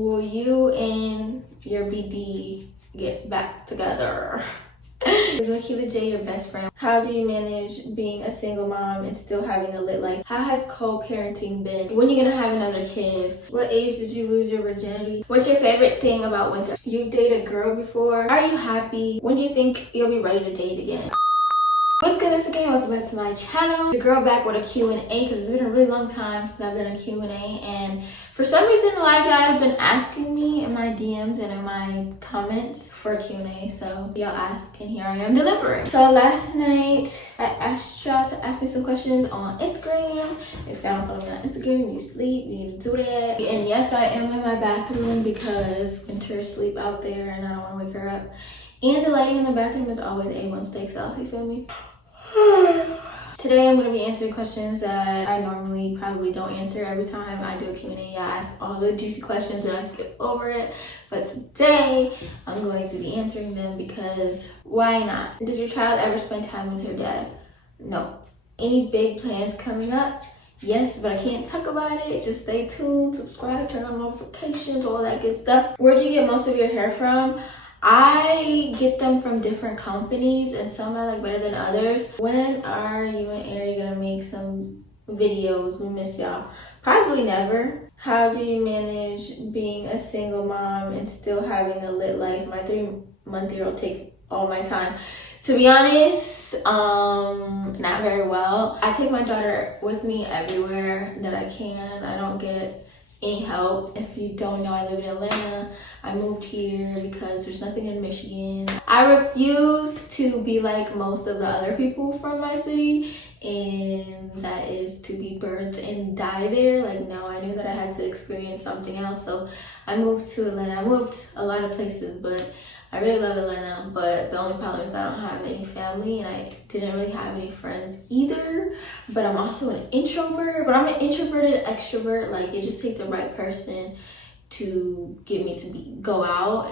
Will you and your BD get back together? Is Makila J your best friend? How do you manage being a single mom and still having a lit life? How has co-parenting been? When are you gonna have another kid? What age did you lose your virginity? What's your favorite thing about winter? You dated a girl before? Are you happy? When do you think you'll be ready to date again? What's good, it's again, welcome back to my channel. The girl back with a Q&A because it's been a really long time since I've done a Q&A, and for some reason a lot of y'all have been asking me in my DMs and in my comments for a Q&A, so y'all ask and here I am delivering. So last night I asked y'all to ask me some questions on Instagram. If y'all don't follow me on Instagram, you sleep, you need to do that. And yes, I am in my bathroom because winter is asleep out there and I don't want to wake her up. And the lighting in the bathroom is always A1 steak sauce, you feel me? Today I'm going to be answering questions that I normally probably don't answer every time I do a Q&A. I ask all the juicy questions and I skip over it. But today I'm going to be answering them because why not? Did your child ever spend time with her dad? No. Any big plans coming up? Yes, but I can't talk about it. Just stay tuned, subscribe, turn on notifications, all that good stuff. Where do you get most of your hair from? I get them from different companies and some I like better than others. When are you and Ari gonna make some videos? We miss y'all. Probably never. How do you manage being a single mom and still having a lit life? My 3-month-old takes all my time. To be honest, not very well. I take my daughter with me everywhere that I can. I don't get any help. If you don't know, I live in Atlanta. I moved here because there's nothing in Michigan. I refuse to be like most of the other people from my city, and that is to be birthed and die there. Like, no, I knew that I had to experience something else, so I moved to Atlanta. I moved a lot of places, but I really love Atlanta, but the only problem is I don't have any family and I didn't really have any friends either. But I'm also an introvert, but I'm an introverted extrovert. Like, it just takes the right person to get me to go out,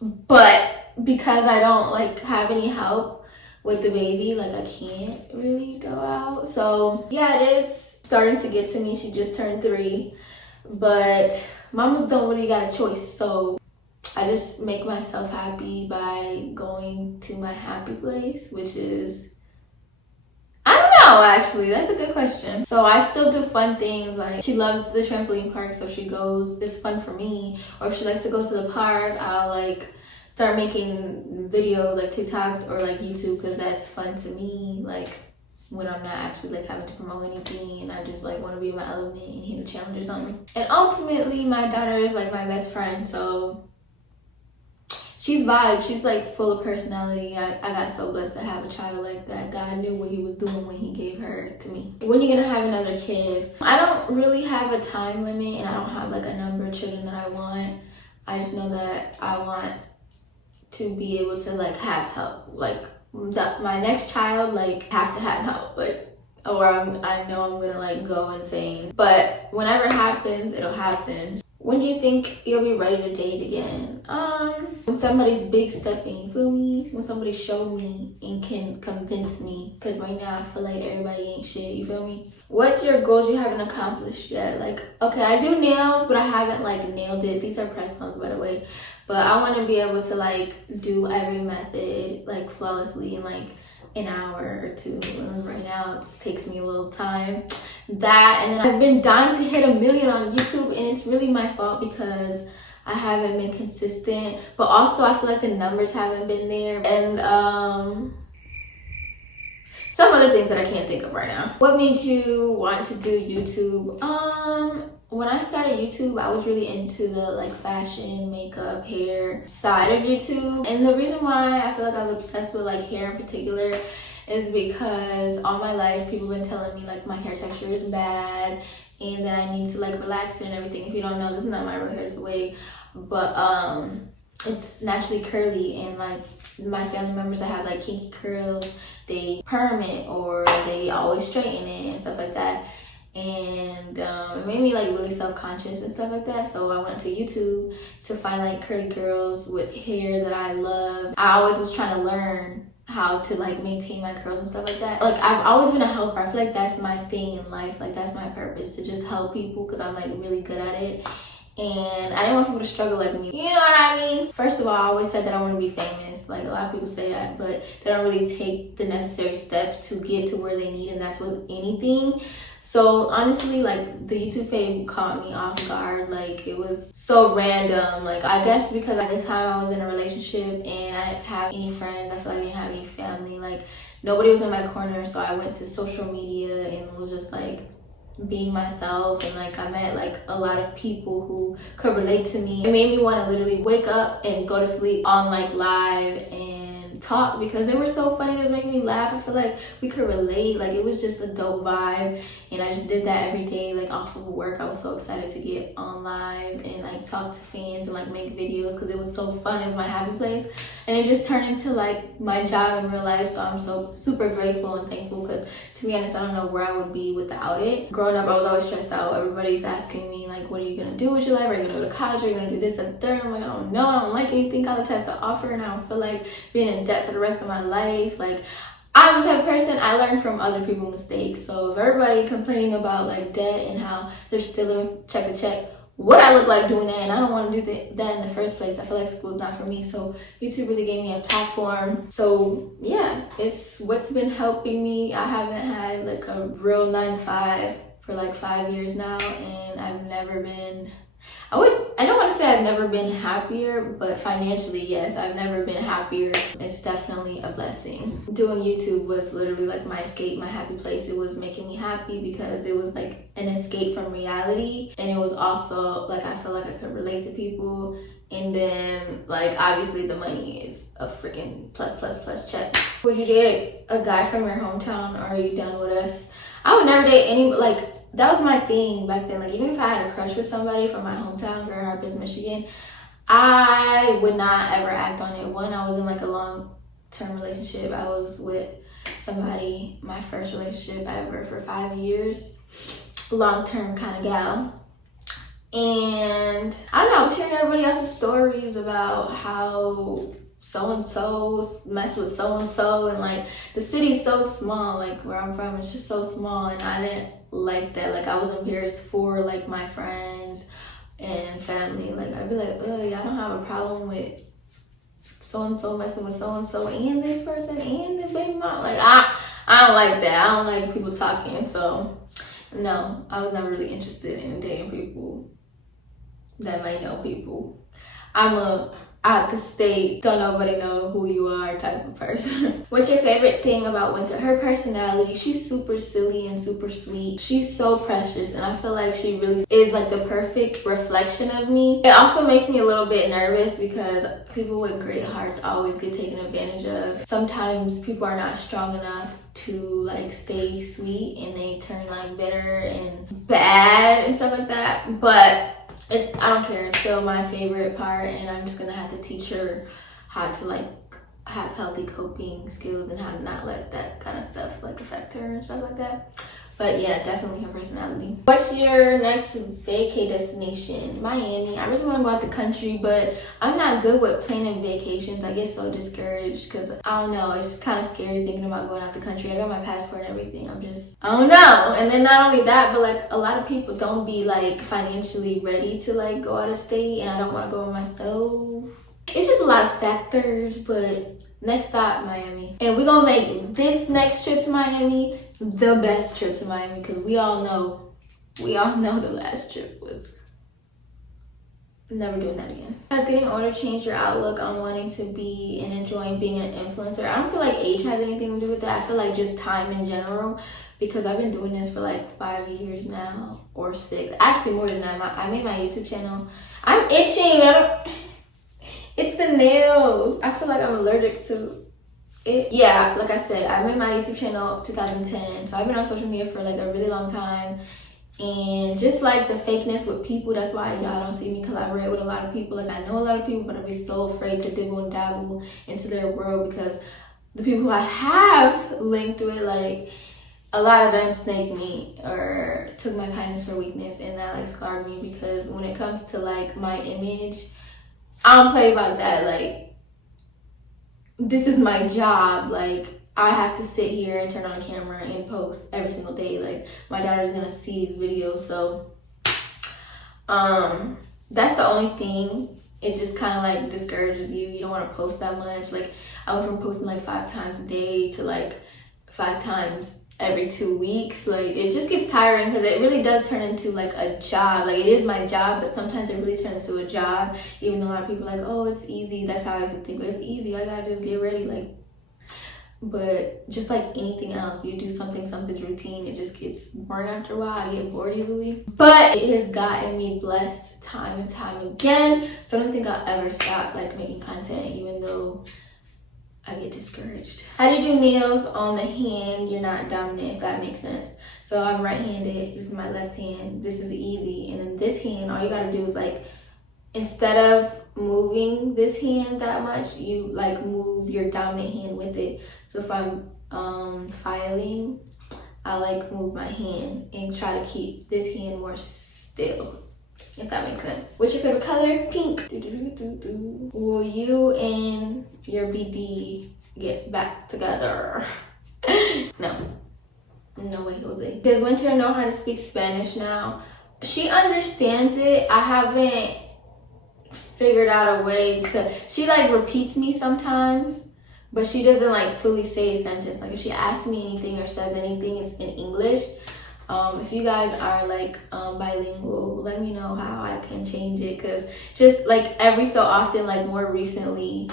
but because I don't like have any help with the baby, like I can't really go out. So yeah, it is starting to get to me. She just turned 3, but mamas don't really got a choice, so I just make myself happy by going to my happy place, which is, I don't know, actually, that's a good question. So I still do fun things, like she loves the trampoline park, so she goes, it's fun for me. Or if she likes to go to the park, I'll like start making videos like TikToks or like YouTube, because that's fun to me, like when I'm not actually like having to promote anything and I just like want to be in my element and hit a challenge or something. And ultimately my daughter is like my best friend, so she's vibe. She's like full of personality. I got so blessed to have a child like that. God knew what he was doing when he gave her to me. When are you gonna have another kid? I don't really have a time limit and I don't have like a number of children that I want. I just know that I want to be able to like have help. Like my next child, like have to have help, like, or I know I'm gonna like go insane. But whenever it happens, it'll happen. When do you think you'll be ready to date again? When somebody's big stepping, you feel me? When somebody showed me and can convince me. Because right now I feel like everybody ain't shit, you feel me? What's your goals you haven't accomplished yet? Like, okay, I do nails, but I haven't like nailed it. These are press-ons, by the way. But I want to be able to like do every method like flawlessly in like an hour or 2. And right now it takes me a little time. That, and then I've been dying to hit 1 million on YouTube, and it's really my fault because I haven't been consistent, but also I feel like the numbers haven't been there, and some other things that I can't think of right now. What made you want to do YouTube? When I started YouTube, I was really into the like fashion, makeup, hair side of YouTube. And the reason why I feel like I was obsessed with like hair in particular is because all my life people have been telling me like my hair texture is bad and that I need to like relax it and everything. If you don't know, this is not my real hair, it's a wig. But it's naturally curly, and like my family members that have like kinky curls, they perm it or they always straighten it and stuff like that. And it made me like really self-conscious and stuff like that. So I went to YouTube to find like curly girls with hair that I love. I always was trying to learn how to like maintain my curls and stuff like that. Like I've always been a helper. I feel like that's my thing in life. Like that's my purpose, to just help people, because I'm like really good at it. and I didn't want people to struggle like me. You know what I mean? First of all, I always said that I want to be famous. Like, a lot of people say that, but they don't really take the necessary steps to get to where they need, and that's with anything. So honestly, like, the YouTube fame caught me off guard. Like, it was so random. Like, I guess because at this time I was in a relationship and I didn't have any friends. I feel like I didn't have any family. Like, nobody was in my corner. So I went to social media and was just like being myself, and like I met like a lot of people who could relate to me. It made me want to literally wake up and go to sleep on like live and talk, because they were so funny. It was making me laugh. I feel like we could relate. Like, it was just a dope vibe, and I just did that every day. Like, off of work, I was so excited to get on live and like talk to fans and like make videos, because it was so fun. It was my happy place, and it just turned into like my job in real life. So I'm so super grateful and thankful, because to be honest, I don't know where I would be without it. Growing up, I was always stressed out. Everybody's asking me like, what are you gonna do with your life? Are you gonna go to college? Are you gonna do this and third? I'm like, I don't know. I don't like anything college has to offer, and I don't feel like being in debt for the rest of my life. Like, I'm the type of person, I learn from other people's mistakes. So if everybody complaining about like debt and how they're still living check to check, what I look like doing that, and I don't want to do that in the first place. I feel like school's not for me. So YouTube really gave me a platform. So yeah, it's what's been helping me. I haven't had like a real 9-to-5 for like 5 years now, and I've never been, I don't want to say I've never been happier, but financially, yes, I've never been happier. It's definitely a blessing. Doing YouTube was literally like my escape, my happy place. It was making me happy because it was like an escape from reality, and it was also like I feel like I could relate to people. And then like obviously the money is a freaking plus check. Would you date a guy from your hometown, or are you done with us? I would never date any, like, that was my thing back then. Like, even if I had a crush with somebody from my hometown, Grand Rapids, Michigan, I would not ever act on it. One, I was in like a long-term relationship. I was with somebody, my first relationship ever, for 5 years. Long-term kind of gal. And I don't know, I was hearing everybody else's stories about how so-and-so mess with so-and-so, and like the city's so small, like where I'm from, it's just so small, and I didn't like that. Like, I was embarrassed for like my friends and family. Like, I'd be like, ugh, I don't have a problem with so-and-so messing with so-and-so and this person and the baby mom. Like, I don't like that. I don't like people talking. So no, I was never really interested in dating people that might know people. I'm a out the state, don't nobody know who you are type of person. What's your favorite thing about Winter? Her personality. She's super silly and super sweet. She's so precious, and I feel like she really is like the perfect reflection of me. It also makes me a little bit nervous because people with great hearts always get taken advantage of. Sometimes people are not strong enough to like stay sweet, and they turn like bitter and bad and stuff like that. But I don't care. It's still my favorite part, and I'm just gonna have to teach her how to like have healthy coping skills and how to not let that kind of stuff like affect her and stuff like that. But yeah, definitely her personality. What's your next vacay destination? Miami. I really want to go out the country, but I'm not good with planning vacations. I get so discouraged because I don't know, it's just kind of scary thinking about going out the country. I got my passport and everything. I don't know. And then not only that, but like a lot of people don't be like financially ready to like go out of state, and I don't want to go by myself. It's just a lot of factors, but next stop, Miami. And we're gonna make this next trip to Miami the best trip to Miami, because we all know the last trip was never doing that again. Has getting older changed your outlook on wanting to be and enjoying being an influencer? I don't feel like age has anything to do with that. I feel like just time in general, because I've been doing this for like 5 years now, or 6, actually more than that. I made my YouTube channel. I'm itching. It's the nails. I feel like I'm allergic to it. Yeah, like I said, I made my YouTube channel 2010, so I've been on social media for like a really long time. And just like the fakeness with people, that's why y'all don't see me collaborate with a lot of people. Like, I know a lot of people, but I'd be so afraid to dibble and dabble into their world, because the people who I have linked with, like, a lot of them snaked me or took my kindness for weakness, and that like scarred me, because when it comes to like my image, I don't play about that. Like, this is my job. Like, I have to sit here and turn on a camera and post every single day. Like, my daughter's gonna see these videos. So That's the only thing. It just kind of like discourages you. You don't want to post that much. Like I went from posting like 5 times a day to like 5 times every 2 weeks. Like it just gets tiring because it really does turn into like a job. Like it is my job, but sometimes it really turns into a job. Even though a lot of people are like, oh, it's easy. That's how I used to think. But it's easy. I gotta just get ready. Like, but just like anything else, you do something's routine, it just gets boring after a while. I get bored easily. But it has gotten me blessed time and time again. So I don't think I'll ever stop like making content, even though I get discouraged. How do you do nails on the hand you're not dominant, if that makes sense? So I'm right-handed, this is my left hand, this is easy. And then this hand, all you gotta do is like, instead of moving this hand that much, you like move your dominant hand with it. So if I'm filing, I like move my hand and try to keep this hand more still, if that makes sense. What's your favorite color? Pink. Will you and your BD get back together? No way, Jose. Does Winter know how to speak Spanish now? She understands it. I haven't figured out a way to, she like repeats me sometimes, but she doesn't like fully say a sentence. Like if she asks me anything or says anything, it's in English. If you guys are like bilingual, let me know how I can change it, because just like every so often, like more recently,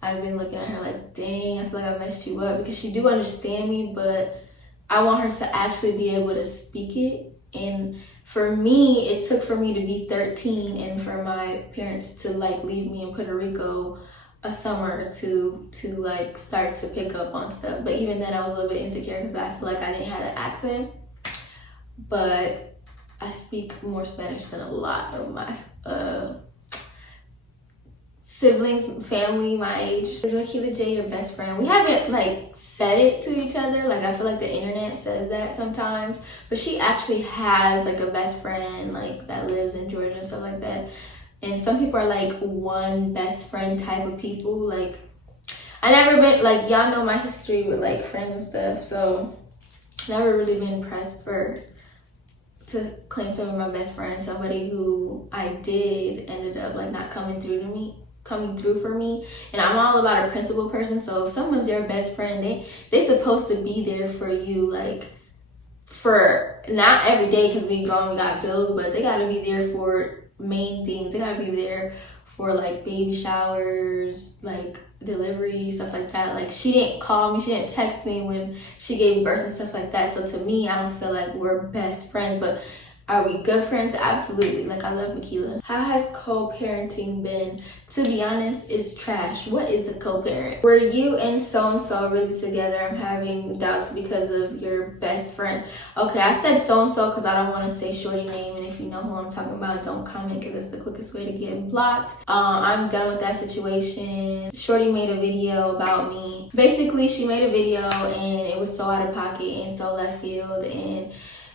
I've been looking at her like, dang, I feel like I messed you up, because she do understand me, but I want her to actually be able to speak it. And for me, it took for me to be 13 and for my parents to like leave me in Puerto Rico a summer to like start to pick up on stuff. But even then I was a little bit insecure because I feel like I didn't have an accent. But I speak more Spanish than a lot of my siblings, family my age. Is Makila J your best friend? We haven't like said it to each other. Like I feel like the internet says that sometimes, but she actually has like a best friend like that lives in Georgia and stuff like that. And some people are like one best friend type of people. Like I never been like, y'all know my history with like friends and stuff, so never really been pressed to claim some of my best friends. Somebody who I did ended up like not coming through for me. And I'm all about a principled person, so if someone's your best friend, they supposed to be there for you, like for not every day because we grown, we got bills, but they got to be there for main things. They got to be there for like baby showers, like delivery, stuff like that. Like she didn't call me, she didn't text me when she gave birth and stuff like that. So to me, I don't feel like we're best friends, but are we good friends? Absolutely. Like I love Makila. How has co-parenting been? To be honest, it's trash. What is the co-parent? Were you and so-and-so really together? I'm having doubts because of your best friend. Okay, I said so-and-so because I don't want to say shorty name, and if you know who I'm talking about, don't comment because it's the quickest way to get blocked. I'm done with that situation. Shorty made a video about me. Basically, she made a video and it was so out of pocket and so left field, and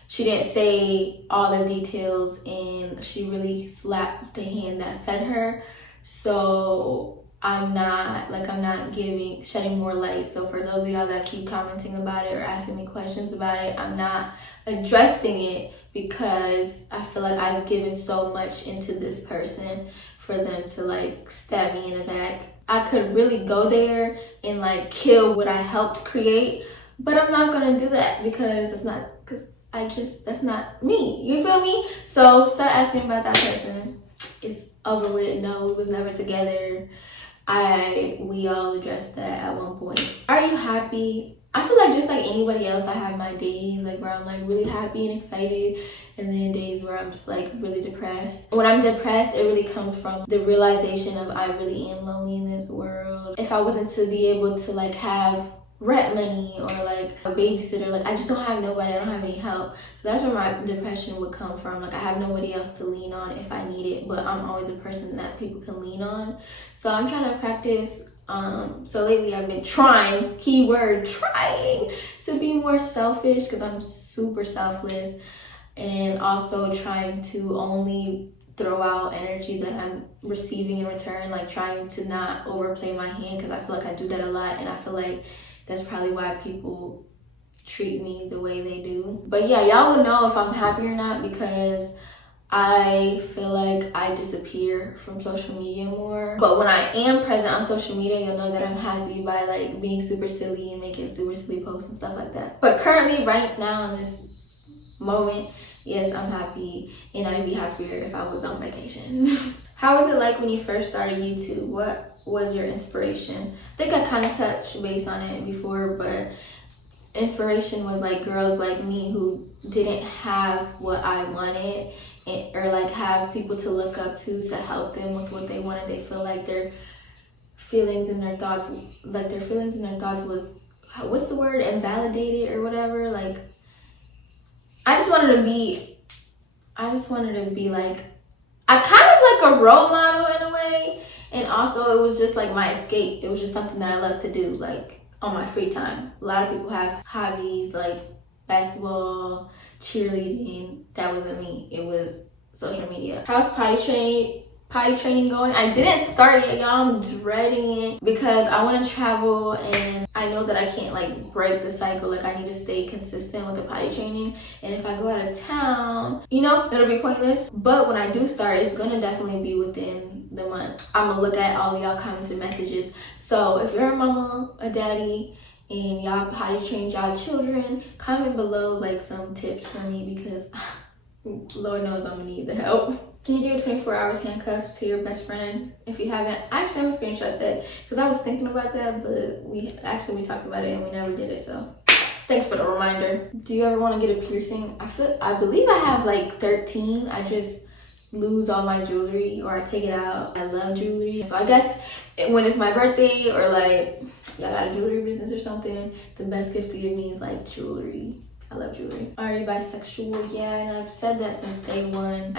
she didn't say all the details, and she really slapped the hand that fed her. So I'm not shedding more light. So for those of y'all that keep commenting about it or asking me questions about it, I'm not addressing it because I feel like I've given so much into this person for them to like stab me in the back. I could really go there and like kill what I helped create, but I'm not gonna do that because that's not me. You feel me? So start asking about that person. It's over with. No, we was never together. We all addressed that at one point. Are you happy? I feel like just like anybody else, I have my days like where I'm like really happy and excited, and then days where I'm just like really depressed. When I'm depressed, it really comes from the realization of I really am lonely in this world. If I wasn't to be able to like have rent money or like a babysitter, like I just don't have nobody, I don't have any help. So that's where my depression would come from. Like I have nobody else to lean on if I need it, but I'm always a person that people can lean on. So I'm trying to practice. So lately I've been trying, keyword trying, to be more selfish because I'm super selfless, and also trying to only throw out energy that I'm receiving in return, like trying to not overplay my hand because I feel like I do that a lot, and I feel like that's probably why people treat me the way they do. But yeah, y'all would know if I'm happy or not because I feel like I disappear from social media more. But when I am present on social media, you'll know that I'm happy by like being super silly and making super silly posts and stuff like that. But currently, right now in this moment, yes, I'm happy, and I'd be happier if I was on vacation. How was it like when you first started YouTube? What was your inspiration? I think I kind of touched base on it before, but inspiration was like girls like me who didn't have what I wanted, or like have people to look up to help them with what they wanted. They feel like their feelings and their thoughts, was, what's the word, invalidated or whatever. Like I just wanted to be like, I kind of like a role model in a way, and also it was just like my escape. It was just something that I love to do, like on my free time. A lot of people have hobbies like basketball, cheerleading. That wasn't me. It was social media. How's potty training going? I didn't start yet, y'all. I'm dreading it because I want to travel, and I know that I can't like break the cycle. Like I need to stay consistent with the potty training, and if I go out of town, you know, it'll be pointless. But when I do start, it's gonna definitely be within the month. I'm gonna look at all of y'all comments and messages. So if you're a mama, a daddy, and y'all potty train y'all children, comment below like some tips for me, because Lord knows I'm gonna need the help. Can you do a 24 hours handcuff to your best friend? If you haven't, actually I'm gonna screenshot that because I was thinking about that, but we talked about it and we never did it, so thanks for the reminder. Do you ever want to get a piercing? I believe I have like 13. I just lose all my jewelry or I take it out. I love jewelry, so I guess when it's my birthday or like y'all got a jewelry business or something, the best gift to give me is like jewelry. I love jewelry. Are you bisexual? Yeah, and I've said that since day one.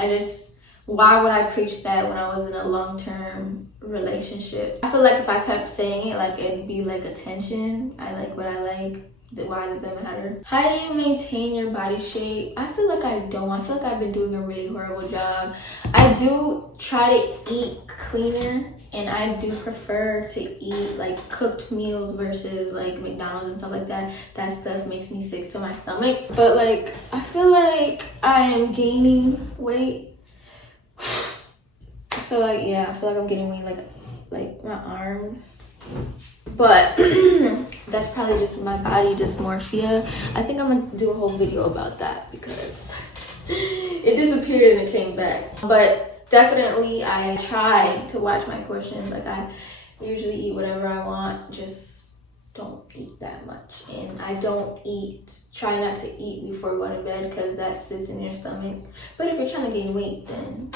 Why would I preach that when I was in a long-term relationship? I feel like if I kept saying it, like it'd be like attention. I like what I like. Why does it matter? How do you maintain your body shape? I feel like I don't. I feel like I've been doing a really horrible job. I do try to eat cleaner, and I do prefer to eat like cooked meals versus like McDonald's and stuff like that. That stuff makes me sick to my stomach. But like, I feel like I am gaining weight. I feel like I'm getting weight, like my arms. But that's probably just my body dysmorphia. I think I'm gonna do a whole video about that because it disappeared and it came back. But definitely I try to watch my portions. Like I usually eat whatever I want, just don't eat that much. And I try not to eat before going to bed because that sits in your stomach. But if you're trying to gain weight, then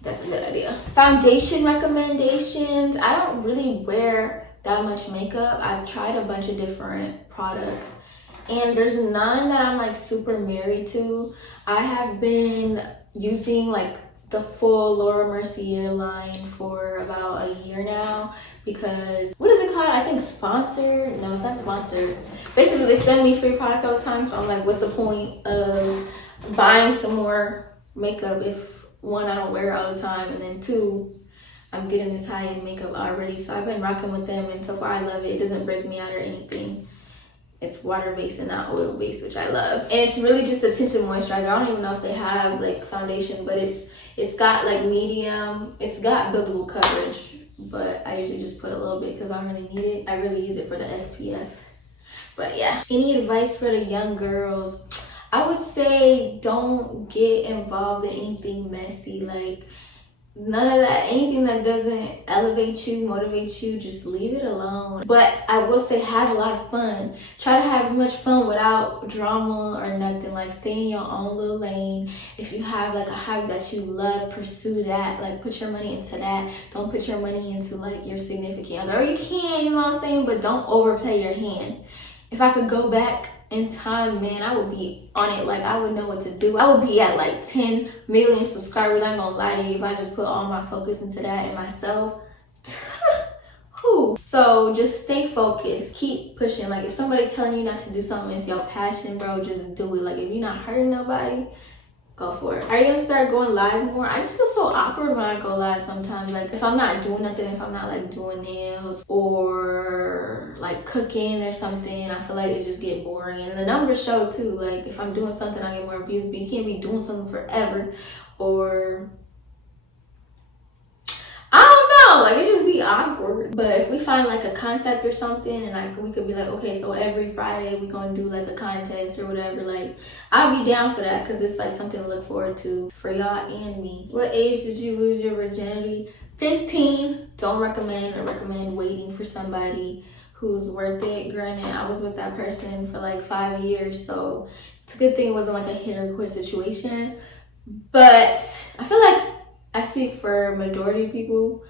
that's a good idea. Foundation recommendations. I don't really wear that much makeup. I've tried a bunch of different products and there's none that I'm like super married to. I have been using like the full Laura Mercier line for about a year now because, what is it called? I think sponsored? No, it's not sponsored. Basically, they send me free product all the time, so I'm like, what's the point of buying some more makeup if one, I don't wear it all the time, and then two, I'm getting this high-end makeup already. So I've been rocking with them, and so far I love it. It doesn't break me out or anything. It's water-based and not oil-based, which I love. And it's really just a tinted moisturizer. I don't even know if they have like foundation, but it's got like medium. It's got buildable coverage, but I usually just put a little bit because I don't really need it. I really use it for the SPF. But yeah, any advice for the young girls? I would say don't get involved in anything messy, like none of that. Anything that doesn't elevate you, motivate you, just leave it alone. But I will say have a lot of fun. Try to have as much fun without drama or nothing. Like stay in your own little lane. If you have like a hobby that you love, pursue that. Like put your money into that. Don't put your money into like your significant other. Or you can, you know what I'm saying? But don't overplay your hand. If I could go back in time, man, I would be on it. Like I would know what to do. I would be at like 10 million subscribers. I ain't gonna lie to you. If I just put all my focus into that and myself. So just stay focused. Keep pushing. Like if somebody telling you not to do something, it's your passion, bro, just do it. Like if you're not hurting nobody, go for it. Are you gonna start going live more? I just feel so awkward when I go live sometimes. Like if I'm not doing nothing, if I'm not like doing nails or like cooking or something, I feel like it just get boring. And the numbers show too. Like if I'm doing something, I get more views, but you can't be doing something forever. Or I don't know, like it just be awkward. But if we find like a concept or something, and like we could be like, okay, so every Friday we gonna do like a contest or whatever, like I'll be down for that, because it's like something to look forward to for y'all and me. What age did you lose your virginity? 15. Don't recommend. I recommend waiting for somebody who's worth it. Granted, I was with that person for like 5 years, so it's a good thing it wasn't like a hit or quit situation. But I feel like I speak for majority of people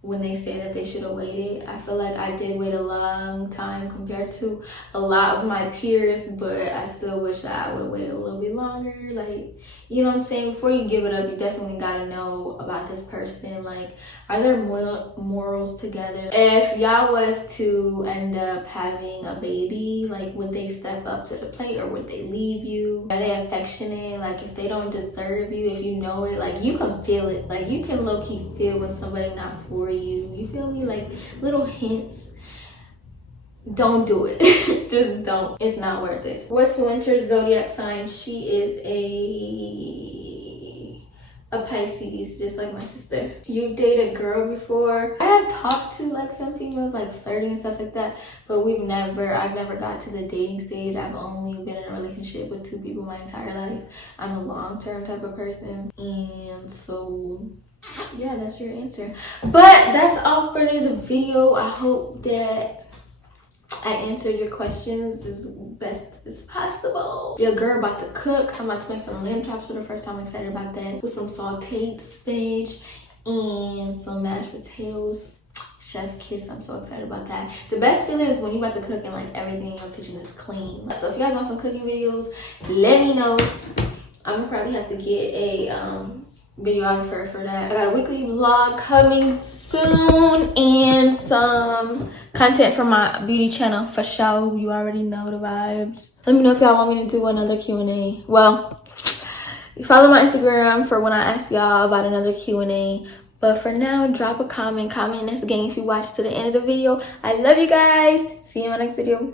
when they say that they should have waited. I feel like I did wait a long time compared to a lot of my peers, but I still wish I would have waited a little bit longer. Like, you know what I'm saying? Before you give it up, you definitely gotta know about this person. Like, are there morals together? If y'all was to end up having a baby, like, would they step up to the plate or would they leave you? Are they affectionate? Like, if they don't deserve you, if you know it, like, you can feel it. Like, you can low-key feel when somebody not for you. You feel me? Like, little hints. Don't do it. Just don't. It's not worth it. What's Winter's zodiac sign? She is a Pisces, just like my sister. You date a girl before? I have talked to like some females, like flirting and stuff like that, but I've never got to the dating stage. I've only been in a relationship with 2 people my entire life. I'm a long-term type of person, and so yeah, that's your answer. But that's all for this video. I hope that I answered your questions as best as possible. Your girl about to cook. I'm about to make some lamb chops for the first time. I'm excited about that. With some sauteed spinach and some mashed potatoes. Chef kiss. I'm so excited about that. The best feeling is when you're about to cook and like everything in your kitchen is clean. So if you guys want some cooking videos, let me know. I'm gonna probably have to get a videographer for that. I got a weekly vlog coming soon and some content from my beauty channel for sure. You already know the vibes. Let me know if y'all want me to do another Q&A. Well, follow my Instagram for when I ask y'all about another Q&A. But for now, drop a comment in this game if you watched to the end of the video. I love you guys. See you in my next video.